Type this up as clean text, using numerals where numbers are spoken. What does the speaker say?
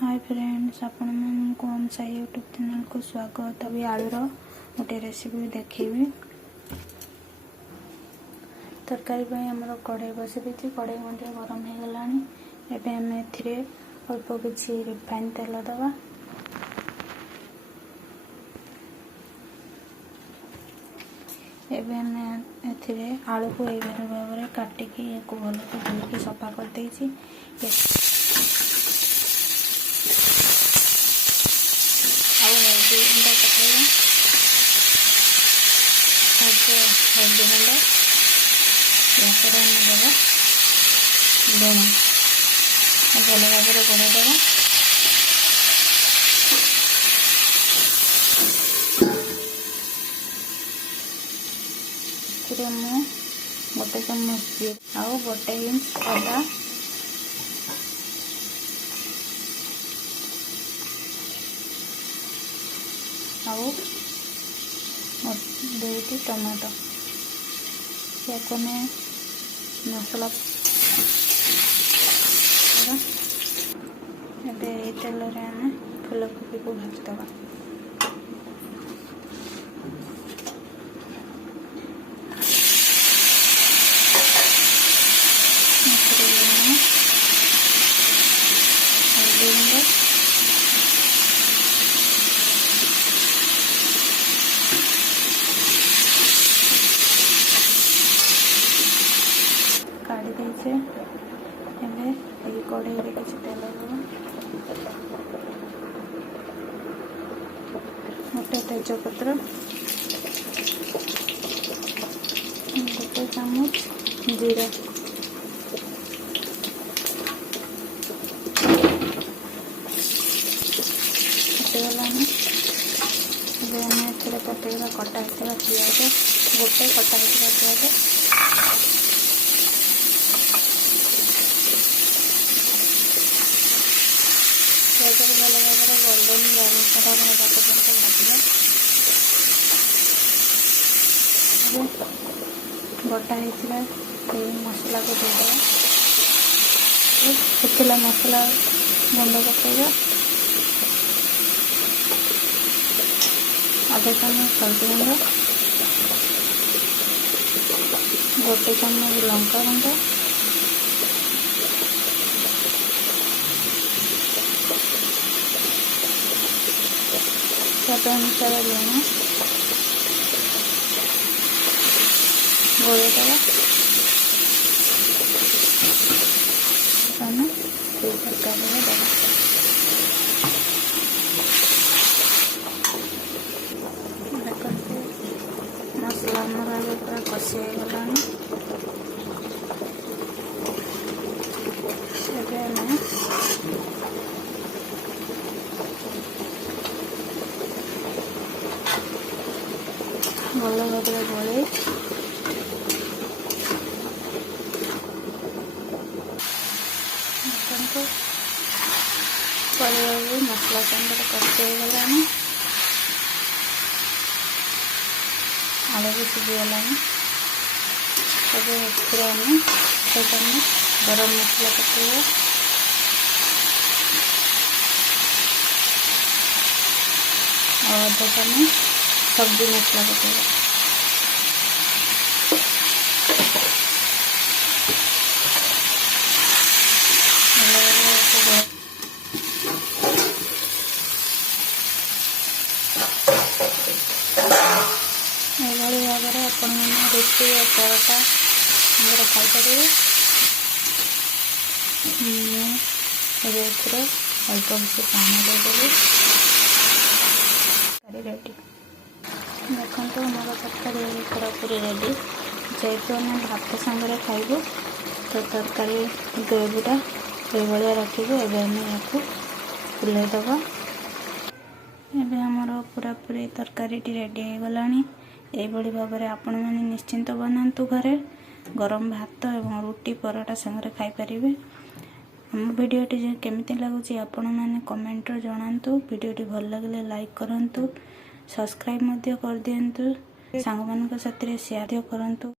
Hi friends, आपण को हम साई यूट्यूब चैनल को स्वागत। अभी आलूर गोटे रेसिपी देखी तरकारी आमर कड़े बसई दी। कड़े गंटे गरम हो गला। एवं अल्प किसी रिफाइन तेल दवा। एवं आलू को यही भाव में काटिकी भल धोई सफा कर देछि। हल्दी गुंड पकेगा, हल्दी गुंड देवा लुण भल भाव में गोड़ेदेव। गोटे चामच आउ गोटे इंच अदा आउ दुईटी टमाटो या मसला तेल आम फूलकोबी को भाजदवा। हल्दी गुंड काढ़ी देचे। कड़े किसी तेल गोटे तेजपत्र, गोटे चामच जीरा, पकेगा कटा होता पिज, गोटे कटा होता पिज भल भाव में गोल्डन ब्राउन कलर होगा पर्यटन भाजवा। बटा होता मसला को देदेगा। शुखिला मसला गुंड पकेगा, आधा चामच हल्दी गुंड, गोटे चामच लंका गुंड, स्वाद अनुसार लुण गोड़ेदेव। तरकारी में देवा मसला आमर पूरा कषि गला। भल भाव में गोले मसला सागर कषि गला। आलू भी सीझीगला। गरम मसला पकेगा, और आधा चामच सब्जी मसला पकेगा। यही भाव में आपण मैंने रोटी और परोटा हमारे खाईपर। अल्प किसी पानी देदेवी। रेडी देखो मोर तरकारी पूरापूरी रेडी। जेहेतु आम भात सांगे खाइबू तो तरकारी ग्रेवीटा ये रखिबू। एवं या फुलईदेव। एवं आमर पूरापूरी तरकारी रेडी हो गला। यही भाव में आपण मैंने निश्चिंत बनातु घरे गरम भात एवं रुटी परोटा सांगे खाईपर। आम भिडियोटी केमिति लगुच आपण मैंने कमेंट जनातु। भिडियोटी भल लगे लाइक करंतु, सब्सक्राइब कर दिंतु, सांग मान साथी शेयर करंतु।